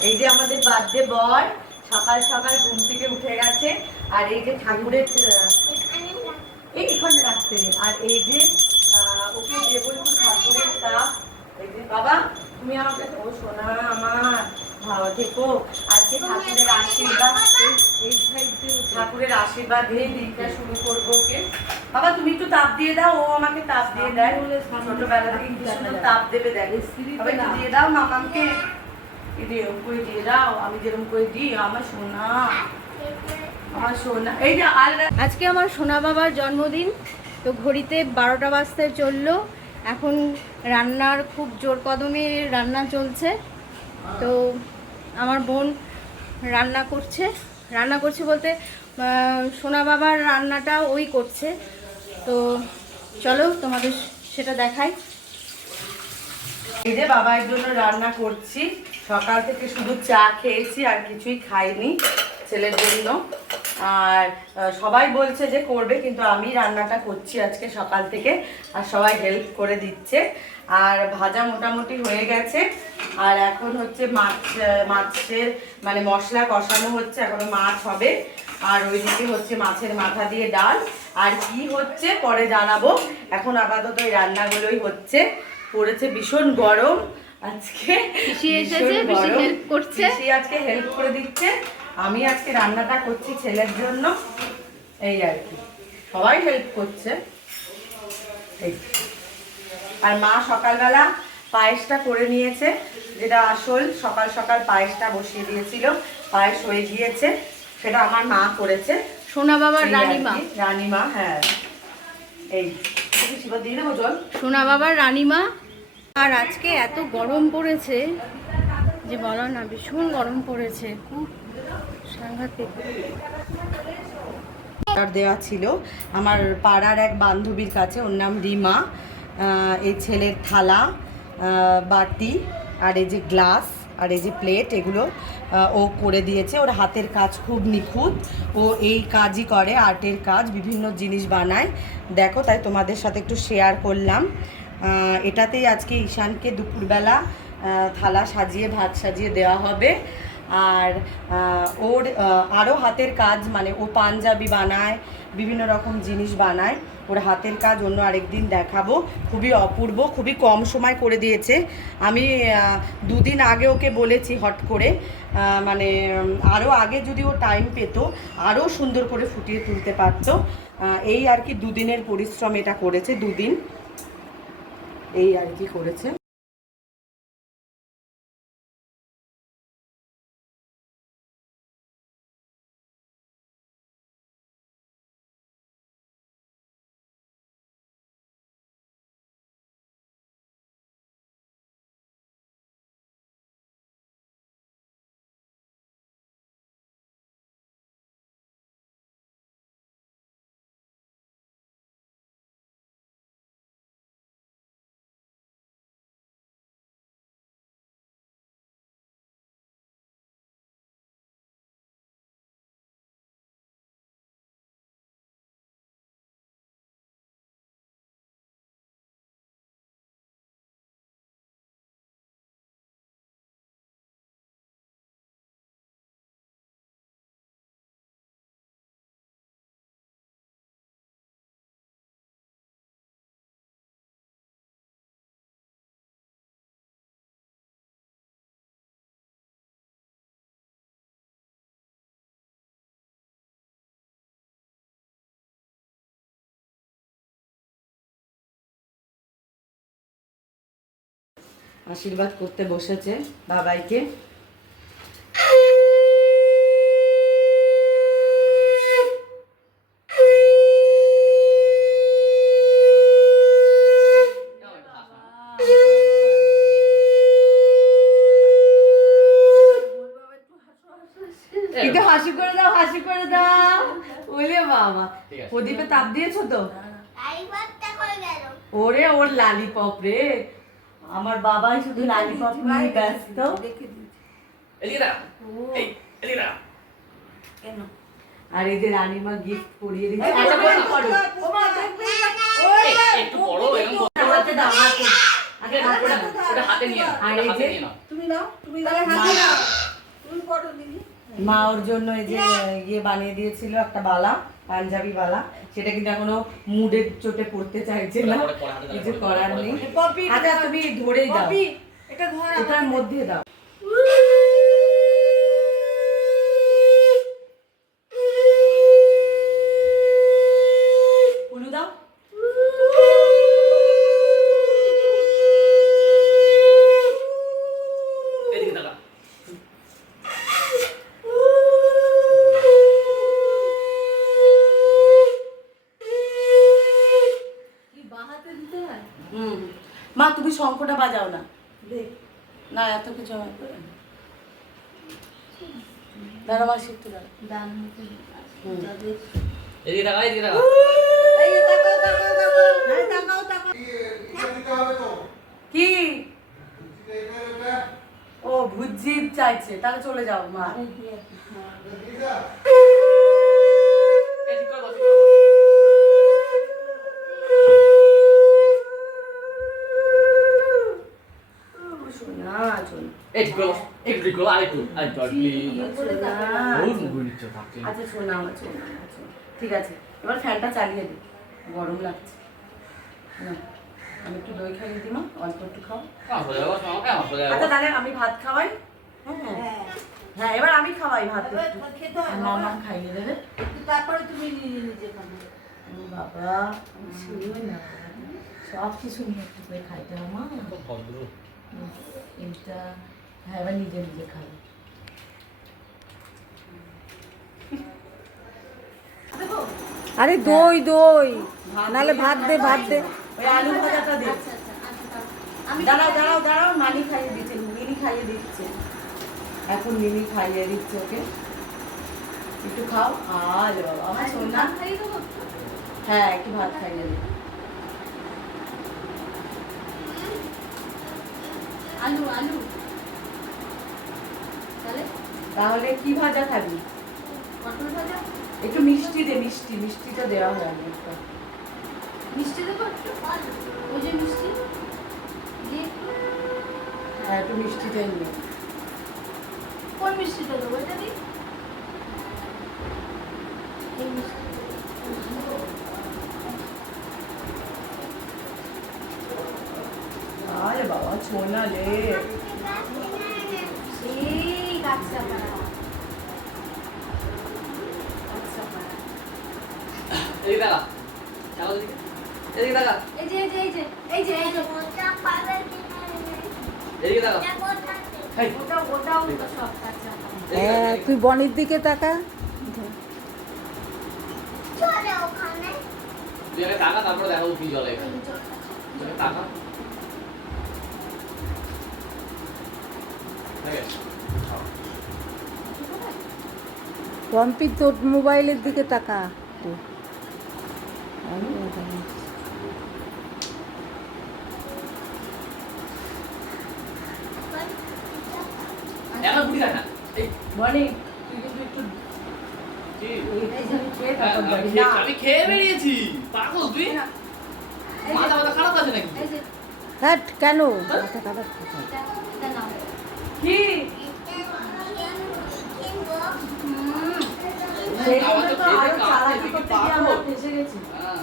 এই যে আমাদের বার্থডে বর সকাল সকাল ঘুম থেকে উঠে গেছে আর এই যে ঠাকুরের আহ, এই এখানে রাখতে। আর এই যে ওকে দেবো একটু ঠাকুরের তাপ এই যে বাবা তুমি আমাকে ও সোনা আমার ভালো থেকো। আজকে ঠাকুরের আশীর্বাদ এই- ঠাকুরের আশীর্বাদ দিয়ে দিনটা শুরু করব ওকে। বাবা তুমি একটু তাপ দিয়ে দাও ও আমাকে তাপ দিয়ে দেয়। ছোটবেলা থেকে তাপ দেবে দেয় দিয়ে দাও মামাকে এরকম করে দিয়ে দাও আমি যেরকম করে দিই আমার সোনা। আমার সোনা। এই যে আজকে আমার সোনা বাবার জন্মদিন তো ঘড়িতে বারোটা বাজতে চলল। এখন রান্নার খুব জোর কদমে রান্না চলছে। তো আমার বোন রান্না করছে। রান্না করছে বলতে সোনা বাবার রান্নাটা ওই করছে। তো চলো তোমাদের সেটা দেখাই। এই যে বাবার জন্য রান্না করছি। সকাল থেকে শুধু চা খেয়েছি, আর কিছুই খাইনি ছেলের জন্য। আর সবাই বলছে যে করবে, কিন্তু আমি রান্নাটা করছি আজকে সকাল থেকে, আর সবাই হেল্প করে দিচ্ছে। আর ভাজা মোটামুটি হয়ে গেছে। আর এখন হচ্ছে মাছ মাছের মানে মশলা কষানো হচ্ছে, এখন মাছ হবে। আর ওইদিকে হচ্ছে মাছের মাথা দিয়ে ডাল। আর কি হচ্ছে পরে জানাব। এখন আপাতত এই রান্নাগুলোই হচ্ছে। পড়েছে ভীষণ গরম। আজকে পিসি এসেছে, পিসি help করছে। পিসি আজকে হেল্প করে দিচ্ছে। আমি আজকে রান্নাটা করছি ছেলের জন্য। এই আর কি। সবাই হেল্প করছে। আর মা সকালবেলা পায়েসটা করে নিয়েছে। যেটা আসল সকাল সকাল পায়েসটা বসিয়ে দিয়েছিল। পায়েস হয়ে গিয়েছে। সেটা আমার মা করেছে। সোনা বাবার রানীমা। রানীমা হ্যাঁ। এই। সোনা বাবার রানীমা আর আজকে এত গরম পড়েছে যে বলা না, ভীষণ গরম পড়েছে। সাংঘাতিক। অর্ডার দেওয়া ছিল আমার পাড়ার এক বান্ধবীর কাছে, ওর নাম রিমা এই ছেলের থালা বাটি, আর এই যে গ্লাস, আর এই যে প্লেট, এগুলো ও করে দিয়েছে। ওর হাতের কাজ খুব নিখুঁত। ও এই কাজই করে, আর্টের কাজ, বিভিন্ন জিনিস বানায়। দেখো, তাই তোমাদের সাথে একটু শেয়ার করলাম। এটাতেই আজকে ঈশানকে দুপুরবেলা থালা সাজিয়ে, ভাত সাজিয়ে দেওয়া হবে। আর ওর আরও হাতের কাজ মানে ও পাঞ্জাবি বানায়, বিভিন্ন রকম জিনিস বানায়, ওর হাতের কাজ অন্য আরেকদিন দেখাবো। খুবই অপূর্ব, খুবই কম সময় করে দিয়েছে। আমি দুদিন আগে ওকে বলেছি হট করে মানে আরও আগে যদি ও টাইম পেত আরও সুন্দর করে ফুটিয়ে তুলতে পারতো। এই আর কি দুদিনের পরিশ্রম এটা করেছে, দুদিন। এই আর কি করেছে। আশীর্বাদ করতে বসেছে বাবাইকে। একটু হাসি করে দাও হাসি করে দাও। ওলে বাবা প্রদীপে তাপ দিয়েছ তো? ওরে ওর লালিপপ রে। আমার বাবাই শুধু লালিপপ নিয়ে ব্যস্ত। আর এই যে রানীমা গিফট করিয়ে দিচ্ছে। আচ্ছা, হাতে নিয়ে নাও আর এই যে- নিয়ে নাও। তুমি নাও তুমি তাহলে হাতে নাও তুমি করো দিদি মা ওর জন্য এই যে ইয়ে বানিয়ে দিয়েছিল একটা বালা পাঞ্জাবি বালা সেটা কিন্তু এখনও মুডের চোটে পড়তে চাইছে না। কিছু করার নেই। আচ্ছা তুমি ধরেই দাও। পপি এটা ধর এটার মধ্যে দাও কুলু দাও এদিকে তাকা কি বাহাতে দিতে হয় হুম মা শঙ্খটা বাজাও না। না এত কিছু আমার করে দাঁড়া মাসি একটু দাঁড়া ডান এদিকে এদিকে তাকাও। কি ও ভুজি চাইছে। তাহলে চলে যাও মা আরে দিয়ে হ্যাঁ এই ঠিক করে বস, ঠিক করে বস। শোনা বস, একটু ঠিক আরেকটু, আরেকটু, আর নিচ্ছ, আচ্ছা শোনা আমার শোনা ঠিক আছে এবার ফ্যানটা চালিয়ে দিই গরম লাগছে। আমি একটু দই খাইয়ে দিই মা। অল্প একটু খাও। মামা, কেমন সোজা আচ্ছা তাহলে আমি ভাত খাওয়াই? হ্যাঁ হ্যাঁ। হ্যাঁ। এবার আমি খাওয়াই ভাত হয় মামা খাইয়ে দেবে। তারপরে তুমি নিজে নিজে খাবে। বাবা শুনিও না। সব কিছু নিয়ে একটু করে খাইতে হয় মা। এইটা হ্যাঁ এবার নিজে নিজে খাবে। আরে দই দই। নালে ভাত দে ভাত দে। ওই আলু ভাজাটা দে। আচ্ছা আচ্ছা আচ্ছা আমি দাঁড়াও দাঁড়াও দাঁড়াও মানি খাইয়ে দিচ্ছে মিনি খাইয়ে দিচ্ছে। এখন মিনি খাইয়ে দিচ্ছে ওকে? একটু খাও। আজ বাবা আমার সোনা হ্যাঁ একটু ভাত খাইয়ে দিই আলু আলু। তাহলে কি ভাজা খাবি? পটল ভাজা? একটু মিষ্টি দে মিষ্টি মিষ্টিটা দেওয়া হয় অনেকটা মিষ্টি দেবো একটু? ওই যে মিষ্টি। হ্যাঁ একটু মিষ্টিটা নিয়ে কোন মিষ্টিটা দেবো? এটা দিই এই মিষ্টি। আরে বাবা ছোনা লে সেই গাছটা এদিকে তাকা, এই যে এই যে এই যে এই যে এই যে এদিকে তাকা। এই, ওটা ওটাও সব গাছটা হ্যাঁ তুই বনির দিকে তাকা তুই আগে তাকা, তারপরে দেখাবো কি জলে এখানে। তাকা। পম্পি তোর মোবাইলের দিকে তাকা। আমি এখানে। এখন না। মানে তুই কিন্তু একটু হ্যাঁ, আমি খেয়ে- না আমি খেয়ে বেরিয়েছি। পাগল তুই? মাথা মাথা খারাপ আছে নাকি? হ্যাট কেন? মাথা খারাপ কি? আমার আমরা হ্যাঁ।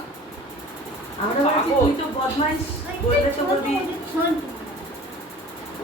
আমরা। তুই তো বদমাইশ বললে তো বলবি। শোন